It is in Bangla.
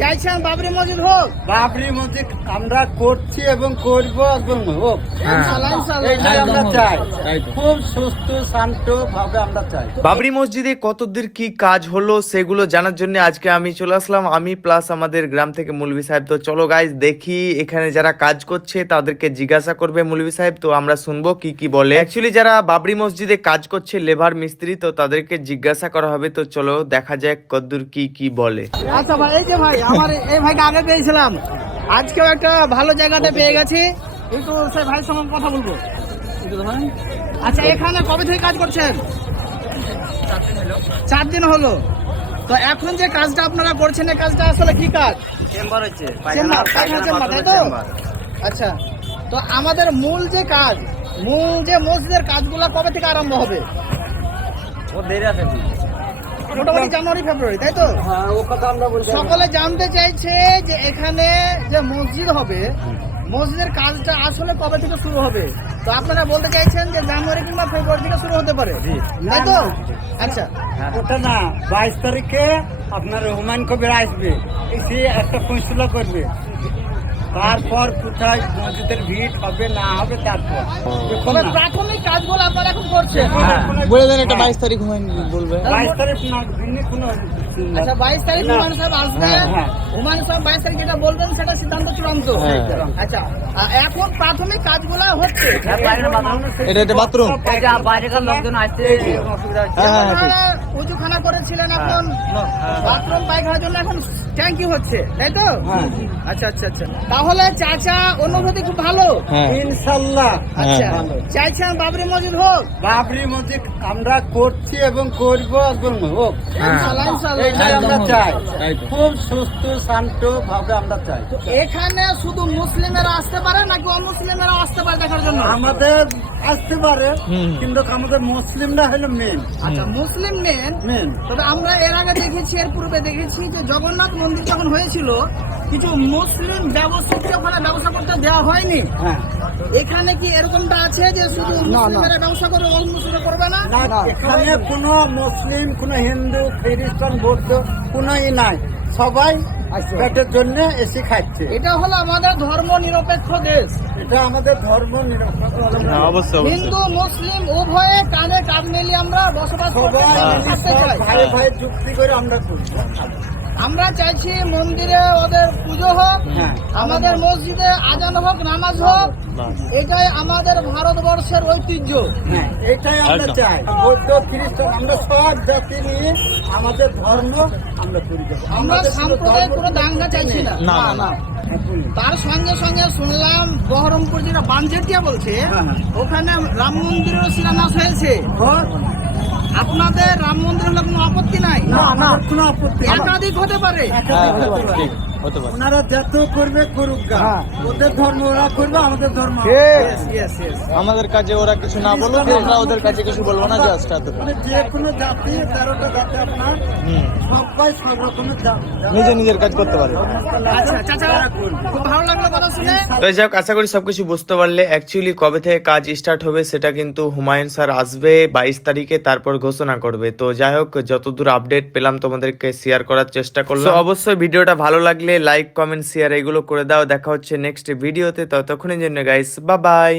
চাইছেন বাবরি মসজিদ হোক, বাবরি মসজিদ আমরা করছি এবং করব এবং হোক, ইনশাআল্লাহ, ইনশাআল্লাহ। এইটাই আমরা চাই। খুব সুস্থ শান্ত ভাবে আমরা চাই। বাবরি মসজিদে কতদূর কি কাজ হলো সেগুলো জানার জন্য আজকে আমি চলে আসলাম, আমি প্লাস আমাদের গ্রাম থেকে মৌলভী সাহেব। তো চলো গাইজ দেখি এখানে যারা কাজ করছে তাদেরকে জিজ্ঞাসা করবে মৌলভী সাহেব, তো আমরা শুনবো কি কি বলে। অ্যাকচুয়ালি যারা বাবরি মসজিদে কাজ করছে লেবার মিস্ত্রি, তো তাদেরকে জিজ্ঞাসা করা হবে। তো চলো দেখা যাক কতদূর কি কি বলে। আচ্ছা ভাই, এই যে ভাই আমার এই ভাইকে আগে পেয়েছিলাম, আজকেও একটা ভালো জায়গাতে পেয়ে গেছি, কিন্তু সেই ভাইয়ের সঙ্গে কথা বলবো। আচ্ছা, এখানে কবে থেকে কাজ করছেন? 4 দিন হলো। তো এখন যে কাজটা আপনারা করছেন, এই কাজটা আসলে কি কাজ? চেম্বার হচ্ছে, চেম্বার, তাই তো? আচ্ছা, তো আমাদের মূল যে কাজ, মূল যে মসজিদের কাজগুলো কবে থেকে আরম্ভ হবে? ও দেরি আছে, মোটামুটি জানুয়ারি ফেব্রুয়ারি, তাই তো? হ্যাঁ, ও কথা আমরা বলছি। সকলে জানতে চাইছে যে এখানে যে মসজিদ হবে, মসজিদের কাজটা আসলে কবে থেকে শুরু হবে? তো আপনারা বলতে চাইছেন যে জানুয়ারি কিংবা ফেব্রুয়ারি থেকে শুরু হতে পারে, তাই তো? আচ্ছা, ওটা না, 22 তারিখে আপনার হুমায়ুন কবির আসবে, এসে একটা ফয়সলা করবে, তারপর কোথায় মসজিদের ভিড় হবে না হবে তারপর। তবে প্রাথমিক কাজগুলো আপনারা এখন করছেন। বলে দেন এটা 22 তারিখ বলবে। 22 তারিখ না দিনে কোনো আচ্ছা, 22 তারিখ হুমায়ুন সাহেব আসবে। হ্যাঁ। হুমায়ুন সাহেব 22 তারিখ যেটা বলবেন সেটা সিদ্ধান্ত চূড়ান্ত। আচ্ছা, এখন প্রাথমিক কাজগুলো হচ্ছে। এটা বাথরুম। বাইরেকার লোকজন আসছে, অসুবিধা হচ্ছে। আপনারা উজুখানা করেছিলেন, এখন বাথরুম পায়খানার জন্য এখন ট্যাঙ্কি হচ্ছে, তাই তো? আচ্ছা আচ্ছা আচ্ছা, তাহলে চাচা অনুভূতি খুব ভালো। ইনশাল্লাহ। আচ্ছা, চাইছেন বাবরি মসজিদ হোক, বাবরি মসজিদ আমরা করছি এবং করব এবং হোক, ইনশাআল্লাহ, ইনশাআল্লাহ। এইটাই আমরা চাই। খুব সুস্থ শান্ত ভাবে আমরা চাই। এখানে শুধু মুসলিমেরা আসতে পারে নাকি অমুসলিমেরা আসতে পারে দেখার জন্য? আমাদের আসতে পারে, কিন্তু আমাদের মুসলিমরা হলো মেন। আচ্ছা, মুসলিম মেন। তবে আমরা এর আগে দেখেছি, এর পূর্বে দেখেছি যে জগন্নাথ মন্দির যখন হয়েছিল, কিছু মুসলিম ব্যবসায়ীকে ওখানে ব্যবসা করতে দেওয়া হয়নি। এখানে কি এরকমটা আছে যে শুধু মুসলিমেরা ব্যবসা করে, অমুসলিমরা করবে না? এখানে কোনো মুসলিম, কোনো হিন্দু, খ্রিস্টান, বৌদ্ধ কোনো নাই, সবাই পেটের জন্য এসে খাচ্ছে। এটা হলো আমাদের ধর্ম নিরপেক্ষ দেশ। এটা আমাদের ধর্ম নিরপেক্ষ। হিন্দু মুসলিম উভয়ে কাঁধে কাঁধ মিলিয়ে আমরা বসবাস করতে চাই। ভাই ভাই যুক্তি করে আমরা করি। আমরা চাইছি মন্দিরে ওদের পুজো হোক, আমাদের মসজিদে আজান হোক, নামাজ হোক, এটাই আমাদের ভারতবর্ষের ঐতিহ্য। এটাই আমরা চাই। বৌদ্ধ, খ্রিস্টান, আমরা সব জাতি নিয়ে আমাদের ধর্ম আমরা করি। আমরা সাম্প্রদায়িক কোনো দাঙ্গা চাইছি না। তার সঙ্গে সঙ্গে শুনলাম বহরমপুর যেটা বানজেটিয়া বলছে, ওখানে রাম মন্দিরেরও শিলান্যাস হয়েছে। আপনাদের রাম মন্দির হলে কোনো আপত্তি নাই? না, কোনো আপত্তি। একাধিক হতে পারে। ওনারা যত করবে করুক, ওদের ধর্ম ওরা করবে, আমাদের ধর্ম। আমাদের কাছে ওরা কিছু না বলুক, আমরা ওদের কাছে কিছু বলবো না। জাস্ট যে কোনো জাতি, 13টা জাতি আপনার সবাই সব রকমের নিজের কাজ করতে পারে। আচ্ছা চাচা, খুব ভালো লাগলো কথা শুনে। তো যাই হোক, আশা করি সবকিছু বুঝতে পারলে। অ্যাকচুয়ালি কবে থেকে কাজ স্টার্ট হবে সেটা কিন্তু হুমায়ুন স্যার আসবে 22 তারিখে, তারপর ঘোষণা করবে। তো যাই হোক, যতদূর আপডেট পেলাম তোমাদেরকে শেয়ার করার চেষ্টা করলাম। অবশ্যই ভিডিওটা ভালো লাগলে লাইক, কমেন্ট, শেয়ার এগুলো করে দাও। দেখা হচ্ছে নেক্সট ভিডিওতে, ততক্ষণের জন্য গাইস বাই বাই।